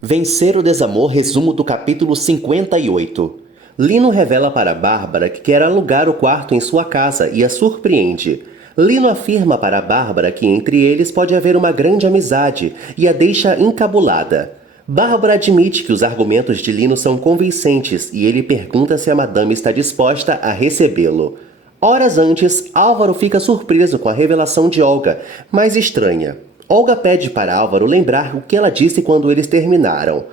Vencer o desamor, resumo do capítulo 58. Lino revela para Bárbara que quer alugar o quarto em sua casa e a surpreende. Lino afirma para Bárbara que entre eles pode haver uma grande amizade e a deixa encabulada. Bárbara admite que os argumentos de Lino são convincentes e ele pergunta se a madame está disposta a recebê-lo. Horas antes, Álvaro fica surpreso com a revelação de Olga, mas estranha. Olga pede para Álvaro lembrar o que ela disse quando eles terminaram.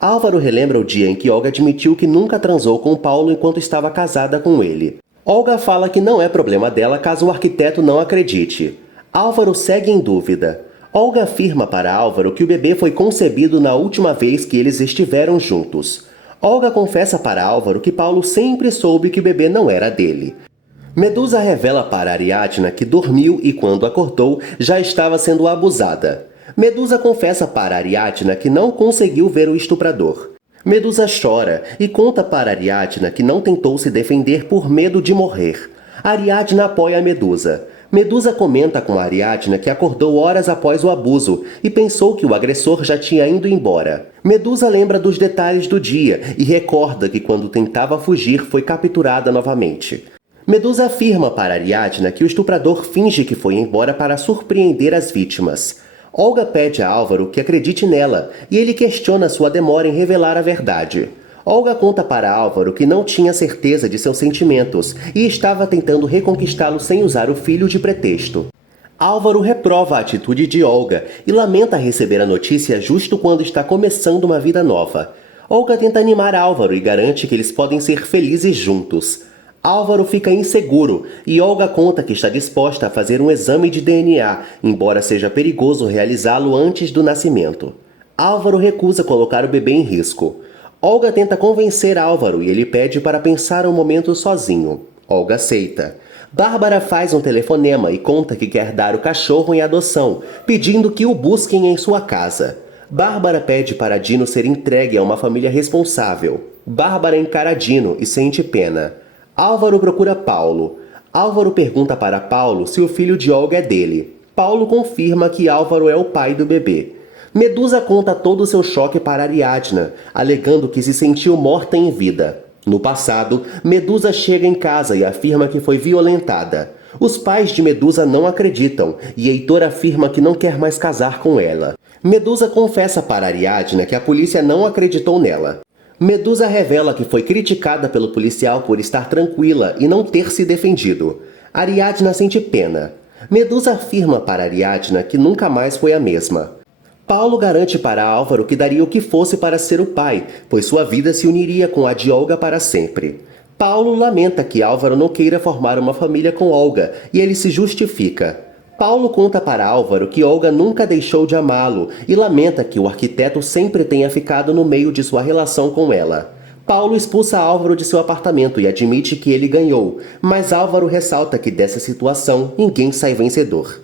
Álvaro relembra o dia em que Olga admitiu que nunca transou com Paulo enquanto estava casada com ele. Olga fala que não é problema dela caso o arquiteto não acredite. Álvaro segue em dúvida. Olga afirma para Álvaro que o bebê foi concebido na última vez que eles estiveram juntos. Olga confessa para Álvaro que Paulo sempre soube que o bebê não era dele. Medusa revela para Ariadna que dormiu e quando acordou já estava sendo abusada. Medusa confessa para Ariadna que não conseguiu ver o estuprador. Medusa chora e conta para Ariadna que não tentou se defender por medo de morrer. Ariadna apoia Medusa. Medusa comenta com Ariadna que acordou horas após o abuso e pensou que o agressor já tinha ido embora. Medusa lembra dos detalhes do dia e recorda que quando tentava fugir foi capturada novamente. Medusa afirma para Ariadna que o estuprador finge que foi embora para surpreender as vítimas. Olga pede a Álvaro que acredite nela e ele questiona sua demora em revelar a verdade. Olga conta para Álvaro que não tinha certeza de seus sentimentos e estava tentando reconquistá-lo sem usar o filho de pretexto. Álvaro reprova a atitude de Olga e lamenta receber a notícia justo quando está começando uma vida nova. Olga tenta animar Álvaro e garante que eles podem ser felizes juntos. Álvaro fica inseguro e Olga conta que está disposta a fazer um exame de DNA, embora seja perigoso realizá-lo antes do nascimento. Álvaro recusa colocar o bebê em risco. Olga tenta convencer Álvaro e ele pede para pensar um momento sozinho. Olga aceita. Bárbara faz um telefonema e conta que quer dar o cachorro em adoção, pedindo que o busquem em sua casa. Bárbara pede para Dino ser entregue a uma família responsável. Bárbara encara Dino e sente pena. Álvaro procura Paulo. Álvaro pergunta para Paulo se o filho de Olga é dele. Paulo confirma que Álvaro é o pai do bebê. Medusa conta todo o seu choque para Ariadna, alegando que se sentiu morta em vida. No passado, Medusa chega em casa e afirma que foi violentada. Os pais de Medusa não acreditam e Heitor afirma que não quer mais casar com ela. Medusa confessa para Ariadna que a polícia não acreditou nela. Medusa revela que foi criticada pelo policial por estar tranquila e não ter se defendido. Ariadna sente pena. Medusa afirma para Ariadna que nunca mais foi a mesma. Paulo garante para Álvaro que daria o que fosse para ser o pai, pois sua vida se uniria com a de Olga para sempre. Paulo lamenta que Álvaro não queira formar uma família com Olga e ele se justifica. Paulo conta para Álvaro que Olga nunca deixou de amá-lo e lamenta que o arquiteto sempre tenha ficado no meio de sua relação com ela. Paulo expulsa Álvaro de seu apartamento e admite que ele ganhou, mas Álvaro ressalta que dessa situação ninguém sai vencedor.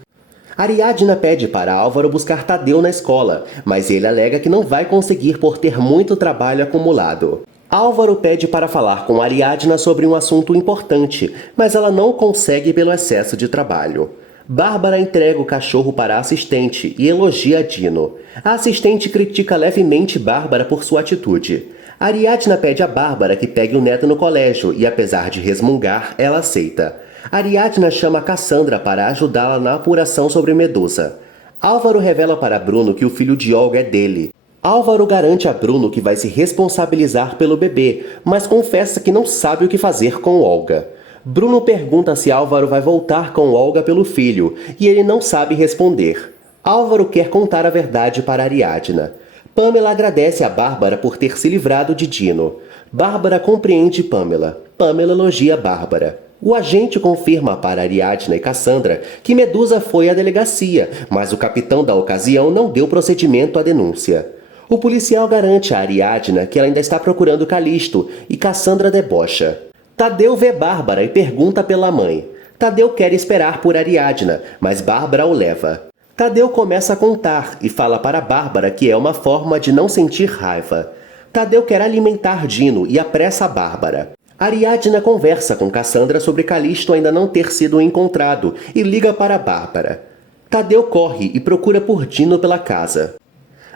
Ariadna pede para Álvaro buscar Tadeu na escola, mas ele alega que não vai conseguir por ter muito trabalho acumulado. Álvaro pede para falar com Ariadna sobre um assunto importante, mas ela não consegue pelo excesso de trabalho. Bárbara entrega o cachorro para a assistente e elogia Dino. A assistente critica levemente Bárbara por sua atitude. Ariadna pede a Bárbara que pegue o neto no colégio e, apesar de resmungar, ela aceita. Ariadna chama Cassandra para ajudá-la na apuração sobre Medusa. Álvaro revela para Bruno que o filho de Olga é dele. Álvaro garante a Bruno que vai se responsabilizar pelo bebê, mas confessa que não sabe o que fazer com Olga. Bruno pergunta se Álvaro vai voltar com Olga pelo filho, e ele não sabe responder. Álvaro quer contar a verdade para Ariadna. Pamela agradece a Bárbara por ter se livrado de Dino. Bárbara compreende Pamela. Pamela elogia Bárbara. O agente confirma para Ariadna e Cassandra que Medusa foi à delegacia, mas o capitão da ocasião não deu procedimento à denúncia. O policial garante a Ariadna que ela ainda está procurando Calixto e Cassandra debocha. Tadeu vê Bárbara e pergunta pela mãe. Tadeu quer esperar por Ariadna, mas Bárbara o leva. Tadeu começa a contar e fala para Bárbara que é uma forma de não sentir raiva. Tadeu quer alimentar Dino e apressa a Bárbara. Ariadna conversa com Cassandra sobre Calixto ainda não ter sido encontrado e liga para Bárbara. Tadeu corre e procura por Dino pela casa.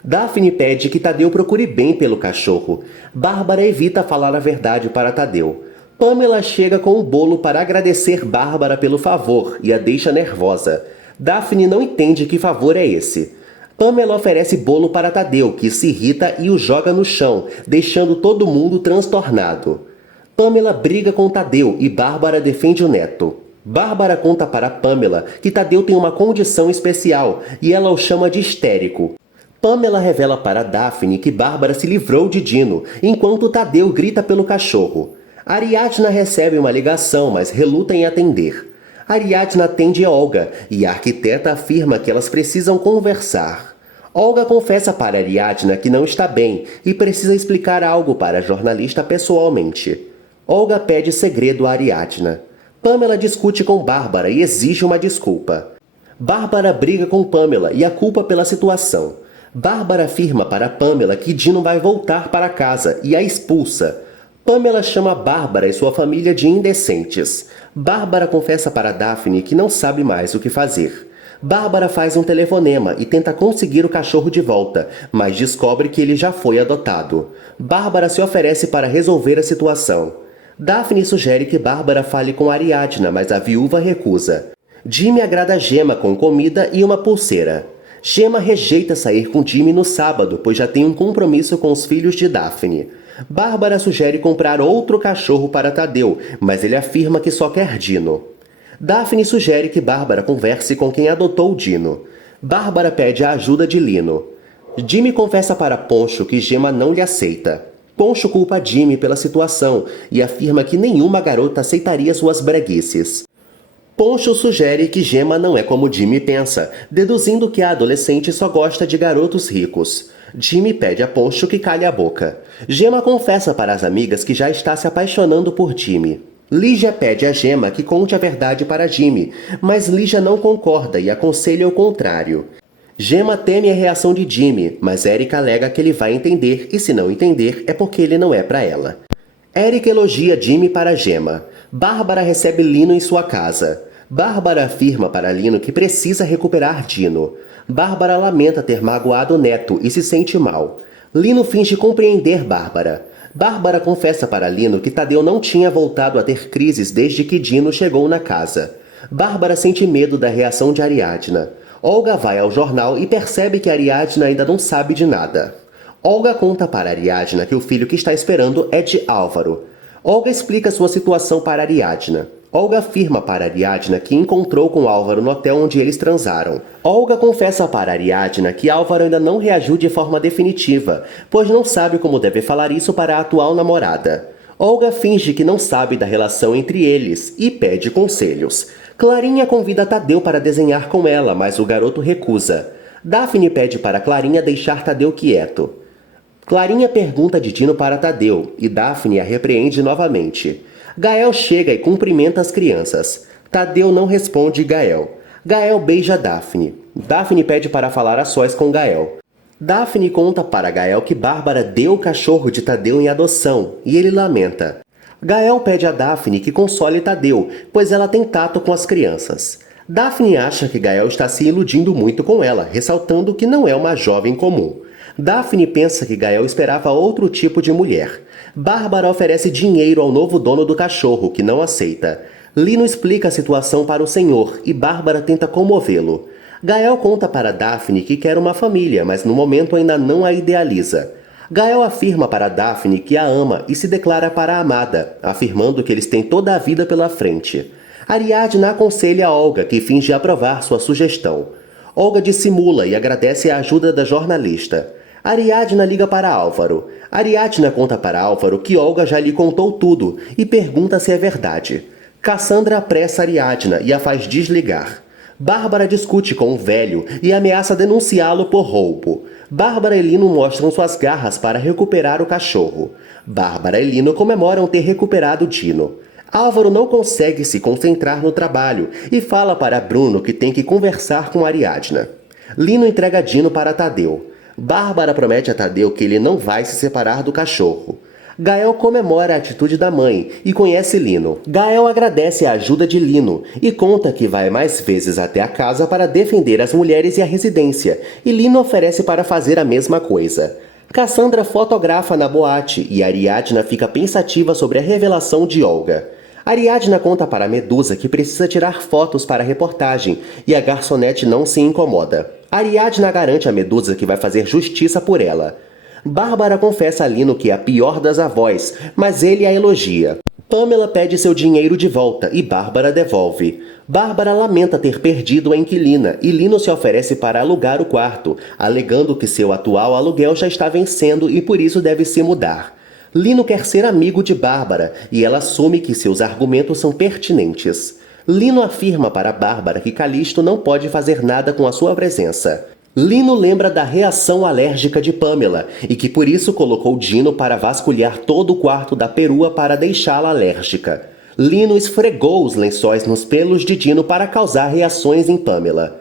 Daphne pede que Tadeu procure bem pelo cachorro. Bárbara evita falar a verdade para Tadeu. Pamela chega com o bolo para agradecer Bárbara pelo favor e a deixa nervosa. Daphne não entende que favor é esse. Pamela oferece bolo para Tadeu, que se irrita e o joga no chão, deixando todo mundo transtornado. Pamela briga com Tadeu e Bárbara defende o neto. Bárbara conta para Pamela que Tadeu tem uma condição especial e ela o chama de histérico. Pamela revela para Daphne que Bárbara se livrou de Dino, enquanto Tadeu grita pelo cachorro. Ariadna recebe uma ligação, mas reluta em atender. Ariadna atende Olga e a arquiteta afirma que elas precisam conversar. Olga confessa para Ariadna que não está bem e precisa explicar algo para a jornalista pessoalmente. Olga pede segredo a Ariadna. Pamela discute com Bárbara e exige uma desculpa. Bárbara briga com Pamela e a culpa pela situação. Bárbara afirma para Pamela que Dino vai voltar para casa e a expulsa. Pamela chama Bárbara e sua família de indecentes. Bárbara confessa para Daphne que não sabe mais o que fazer. Bárbara faz um telefonema e tenta conseguir o cachorro de volta, mas descobre que ele já foi adotado. Bárbara se oferece para resolver a situação. Daphne sugere que Bárbara fale com Ariadna, mas a viúva recusa. Jimmy agrada Gemma com comida e uma pulseira. Gemma rejeita sair com Jimmy no sábado, pois já tem um compromisso com os filhos de Daphne. Bárbara sugere comprar outro cachorro para Tadeu, mas ele afirma que só quer Dino. Daphne sugere que Bárbara converse com quem adotou Dino. Bárbara pede a ajuda de Lino. Jimmy confessa para Poncho que Gemma não lhe aceita. Poncho culpa Jimmy pela situação e afirma que nenhuma garota aceitaria suas breguices. Poncho sugere que Gemma não é como Jimmy pensa, deduzindo que a adolescente só gosta de garotos ricos. Jimmy pede a Poncho que calhe a boca. Gemma confessa para as amigas que já está se apaixonando por Jimmy. Lígia pede a Gemma que conte a verdade para Jimmy, mas Lígia não concorda e aconselha o contrário. Gemma teme a reação de Jimmy, mas Erika alega que ele vai entender e se não entender é porque ele não é para ela. Erika elogia Jimmy para Gemma. Bárbara recebe Lino em sua casa. Bárbara afirma para Lino que precisa recuperar Dino. Bárbara lamenta ter magoado o neto e se sente mal. Lino finge compreender Bárbara. Bárbara confessa para Lino que Tadeu não tinha voltado a ter crises desde que Dino chegou na casa. Bárbara sente medo da reação de Ariadna. Olga vai ao jornal e percebe que Ariadna ainda não sabe de nada. Olga conta para Ariadna que o filho que está esperando é de Álvaro. Olga explica sua situação para Ariadna. Olga afirma para Ariadna que encontrou com Álvaro no hotel onde eles transaram. Olga confessa para Ariadna que Álvaro ainda não reagiu de forma definitiva, pois não sabe como deve falar isso para a atual namorada. Olga finge que não sabe da relação entre eles e pede conselhos. Clarinha convida Tadeu para desenhar com ela, mas o garoto recusa. Daphne pede para Clarinha deixar Tadeu quieto. Clarinha pergunta de Dino para Tadeu e Daphne a repreende novamente. Gael chega e cumprimenta as crianças. Tadeu não responde Gael. Gael beija Daphne. Daphne pede para falar a sós com Gael. Daphne conta para Gael que Bárbara deu o cachorro de Tadeu em adoção e ele lamenta. Gael pede a Daphne que console Tadeu, pois ela tem tato com as crianças. Daphne acha que Gael está se iludindo muito com ela, ressaltando que não é uma jovem comum. Daphne pensa que Gael esperava outro tipo de mulher. Bárbara oferece dinheiro ao novo dono do cachorro, que não aceita. Lino explica a situação para o senhor e Bárbara tenta comovê-lo. Gael conta para Daphne que quer uma família, mas no momento ainda não a idealiza. Gael afirma para Daphne que a ama e se declara para a amada, afirmando que eles têm toda a vida pela frente. Ariadna aconselha a Olga, que finge aprovar sua sugestão. Olga dissimula e agradece a ajuda da jornalista. Ariadna liga para Álvaro. Ariadna conta para Álvaro que Olga já lhe contou tudo e pergunta se é verdade. Cassandra apressa Ariadna e a faz desligar. Bárbara discute com o velho e ameaça denunciá-lo por roubo. Bárbara e Lino mostram suas garras para recuperar o cachorro. Bárbara e Lino comemoram ter recuperado Dino. Álvaro não consegue se concentrar no trabalho e fala para Bruno que tem que conversar com Ariadna. Lino entrega Dino para Tadeu. Bárbara promete a Tadeu que ele não vai se separar do cachorro. Gael comemora a atitude da mãe e conhece Lino. Gael agradece a ajuda de Lino e conta que vai mais vezes até a casa para defender as mulheres e a residência, e Lino oferece para fazer a mesma coisa. Cassandra fotografa na boate e Ariadna fica pensativa sobre a revelação de Olga. Ariadna conta para Medusa que precisa tirar fotos para a reportagem e a garçonete não se incomoda. Ariadna garante a Medusa que vai fazer justiça por ela. Bárbara confessa a Lino que é a pior das avós, mas ele a elogia. Pamela pede seu dinheiro de volta e Bárbara devolve. Bárbara lamenta ter perdido a inquilina e Lino se oferece para alugar o quarto, alegando que seu atual aluguel já está vencendo e por isso deve se mudar. Lino quer ser amigo de Bárbara e ela assume que seus argumentos são pertinentes. Lino afirma para Bárbara que Calixto não pode fazer nada com a sua presença. Lino lembra da reação alérgica de Pamela e que por isso colocou Dino para vasculhar todo o quarto da perua para deixá-la alérgica. Lino esfregou os lençóis nos pelos de Dino para causar reações em Pamela.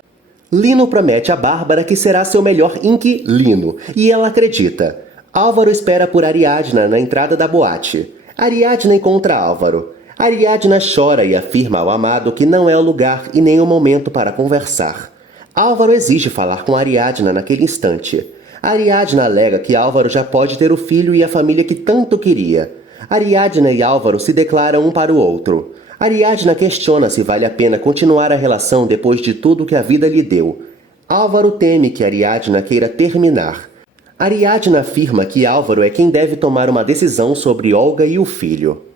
Lino promete a Bárbara que será seu melhor inquilino e ela acredita. Álvaro espera por Ariadna na entrada da boate. Ariadna encontra Álvaro. Ariadna chora e afirma ao amado que não é o lugar e nem o momento para conversar. Álvaro exige falar com Ariadna naquele instante. Ariadna alega que Álvaro já pode ter o filho e a família que tanto queria. Ariadna e Álvaro se declaram um para o outro. Ariadna questiona se vale a pena continuar a relação depois de tudo que a vida lhe deu. Álvaro teme que Ariadna queira terminar. Ariadna afirma que Álvaro é quem deve tomar uma decisão sobre Olga e o filho.